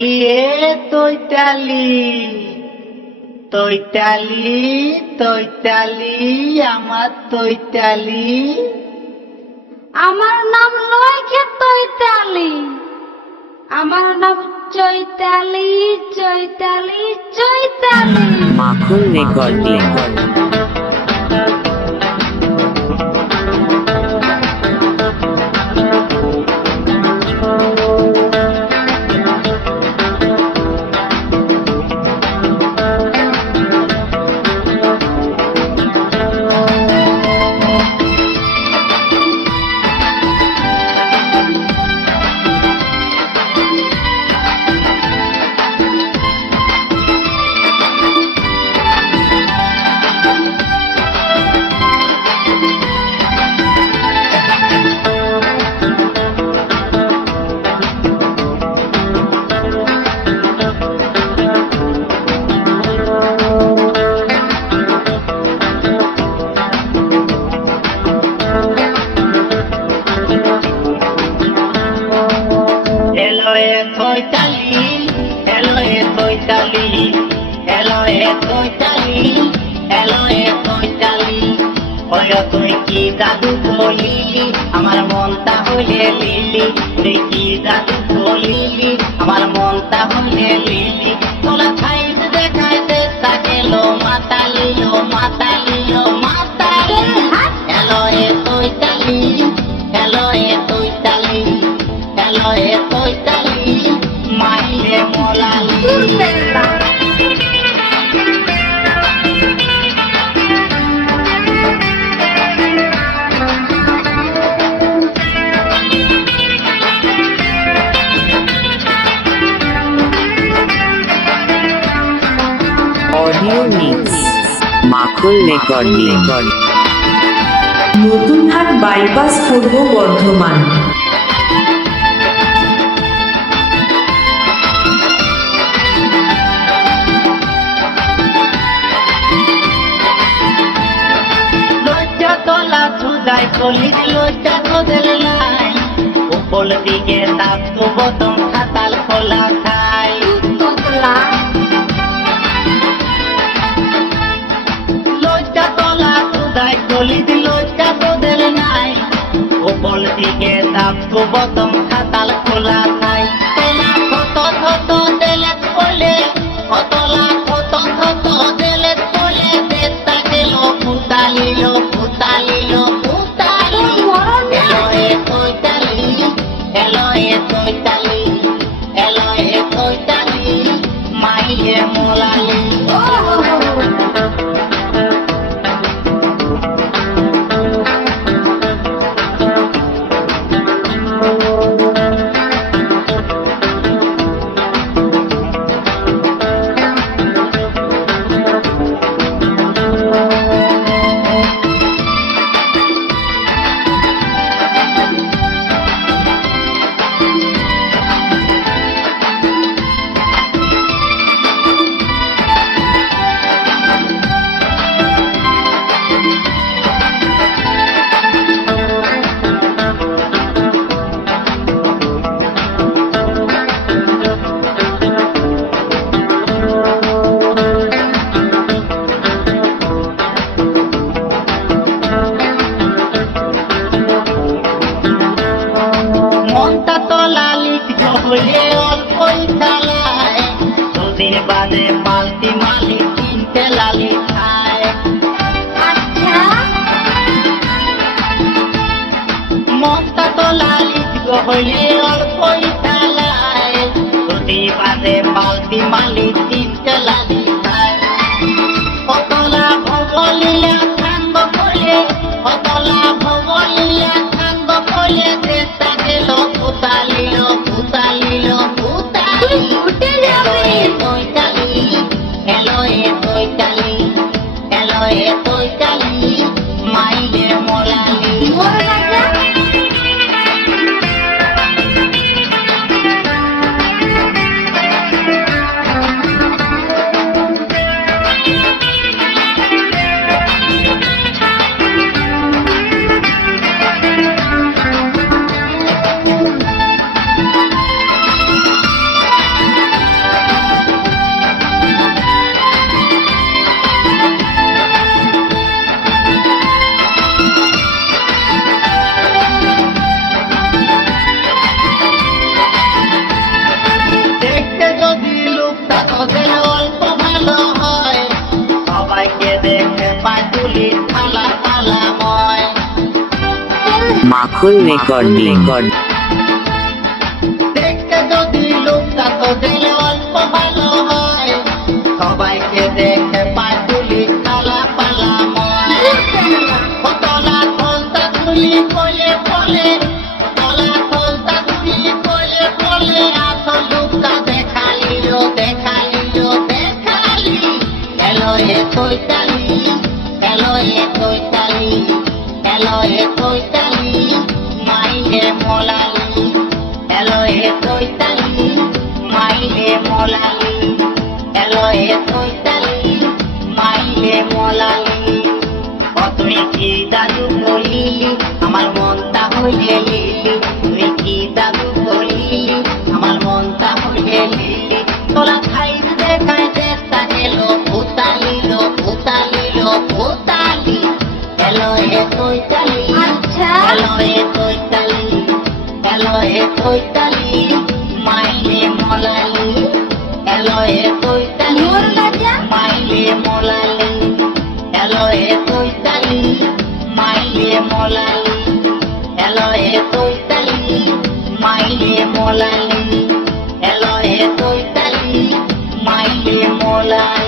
ইয়ে তৈতালি তৈতালি তৈতালি আমার তৈতালি। আমার নাম লয়কে তৈতালি, আমার নাম চৈতালি চৈতালি চৈতালি। মাখন রেকর্ডিং। তুই কি জাদু বলিলি আমার মনটা হইলে লিলি, তুই কি জাদু বলিলি আমার মনটা হইলে লিলি। তোলা সাইজ দেখাইতে থাকেলো মাতালিও মাতালিও মাতালি। এলো এ তৈতালি, এলো এ তৈতালি, এলো এ তৈতালি মাইলে মোলালি। অডিও মিক্স মাখন রেকর্ডিং। নতুনহাট বাইপাস পূর্ব বর্ধমান। লজ্জা তোলা সুজাই কলি লজ্জা তোদের নাই, উপর দিকে তাপ বতন খাতাল খোলা খাই। লজ্জা তোলা সুজাই কলি লজ্জা তোদের নাই, উপর দিকে তাপ বতন খাতাল খোলা খাই। তোলা কত কত দেলে বলে, কতলা কত কত দেলে বলে দেতা গেল পুতালিল পুতালিল পুতালি। এলো এ তৈতালি, এলো এ তৈতালি, এলো এ তৈতালি মাইয়ে মোলালি। মনটা তো লালিত হইলে অল্পই চালায়, দুদিন বাদে পাল্টি মালিক কিনতে লালি খায়। আচ্ছা মনটা তো লালিত হইলে অল্পই চালায়, দুদিন বাদে পাল্টি মালিক কিনতে লালি খায়। কতলা ভগলিয়া খাঙ্গ বলে, কতলা ভগলিয়া খাঙ্গ বলে দেতা গেল পুতালিল পুতালিল পুতালি। এলো এ তৈতালি, এলো এ তৈতালি, এলো এ তৈতালি মাইলে মোলালি। মাখুল রেকর্ডিং দেখতে যদি লোকটা তোদের অল্প ভালো হয়, সবাইকে দেখে পায় তুলি তালা পালা ময়। তলা খোলতা তুলি বলে বলে, তলা খোলতা তুলি বলে বলে, আসল লোকটা দেখালিও দেখালিও দেখালি। এলো এ চৈতালি, এলো এ চৈতালি, এলো এ চৈতালি, মাইলে মোলালি। এলো এ চৈতালি, মাইলে মোলালি। এলো এ চৈতালি, মাইলে মোলালি। তুই কি দাদু বলিলি, আমার মনটা হইলে লিলি। তুই কি দাদু বলিলি, আমার মনটা হইলে লিলি। তোলা খাইর দেখায় চেষ্টা এলো, ভূতালিল ভূতালিল ভূতালি। এলো এ চৈতালি, আচ্ছা। এলো এ চৈতালি, এলো এ চৈতালি, মাইলে মোলালি। এলো এ চৈতালি, মোর রাজা। মাইলে মোলালি। এলো এ চৈতালি, মাইলে মোলালি। এলো এ চৈতালি, মাইলে মোলালি। এলো এ চৈতালি, মাইলে মোলালি।